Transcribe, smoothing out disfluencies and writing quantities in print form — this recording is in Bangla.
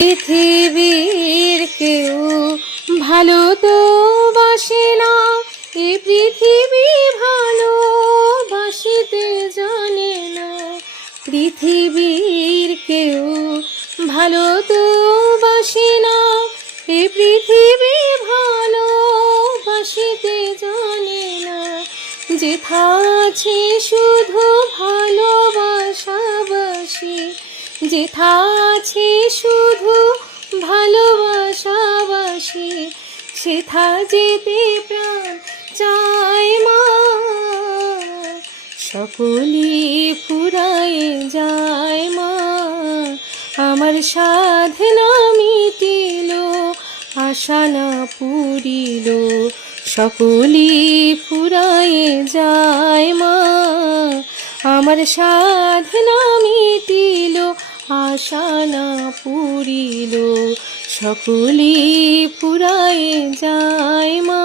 পৃথিবীর কেউ ভালো তো বাসে না, এ পৃথিবী ভালোবাসিতে জানে না। পৃথিবীর কেউ ভালো তো বাসে না, এ পৃথিবী ভালোবাসিতে জানে না। যেথা আছে শুধু ভালোবাসাবাসি, যেথা আছে শুধু ভালোবাসাবাসি, সেথা যেতে প্রাণ চায় মা। সকলি ফুরায় যায় মা, আমার সাধনা মিটিল, আশা না পুরিল। সকলি ফুরায় যায় মা, আমার সাধনা মিটিল, আশা না পুরিল। সকলি ফুরায় যায় মা।